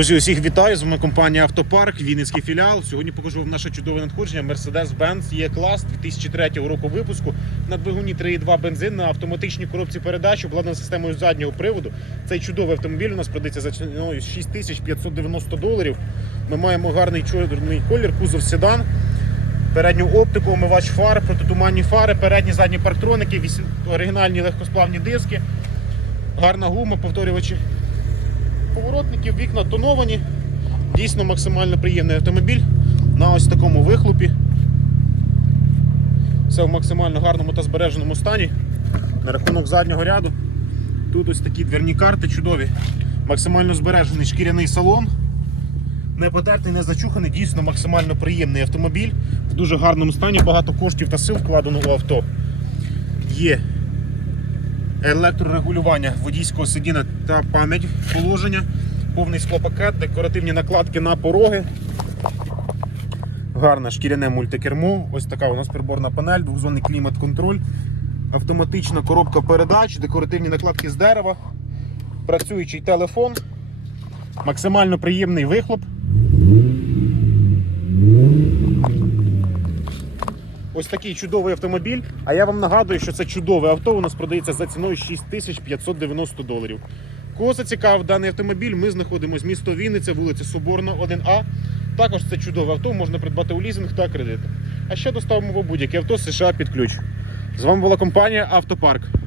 Друзі, усіх вітаю. З вами компанія Автопарк, Вінницький філіал. Сьогодні покажу вам наше чудове надходження Mercedes-Benz E-Class 2003 року випуску на двигуні 3.2 бензин на автоматичній коробці передач, обладнана системою заднього приводу. Цей чудовий автомобіль у нас продається за ціною 6590 доларів. Ми маємо гарний чорний колір, кузов седан. Передню оптику, омивач фар, протитуманні фари, передні задні парктроники, оригінальні легкосплавні диски, гарна гума, повторювачі поворотників, вікна тоновані. Дійсно максимально приємний автомобіль на ось такому вихлопі. Все в максимально гарному та збереженому стані. На рахунок заднього ряду. Тут ось такі дверні карти чудові. Максимально збережений шкіряний салон. Не потертий, не зачуханий, дійсно максимально приємний автомобіль. В дуже гарному стані, багато коштів та сил вкладено у авто. Є електрорегулювання водійського сидіння та пам'ять положення, повний склопакет, декоративні накладки на пороги. Гарне шкіряне мультикермо. Ось така у нас приборна панель, двохзонний клімат-контроль, автоматична коробка передач, декоративні накладки з дерева, працюючий телефон, максимально приємний вихлоп. Ось такий чудовий автомобіль. А я вам нагадую, що це чудове авто у нас продається за ціною 6590 доларів. Кого зацікавив даний автомобіль, ми знаходимося місто Вінниця, вулиця Соборна, 1А. Також це чудове авто можна придбати у лізинг та кредит. А ще доставимо будь-яке авто з США під ключ. З вами була компанія Автопарк.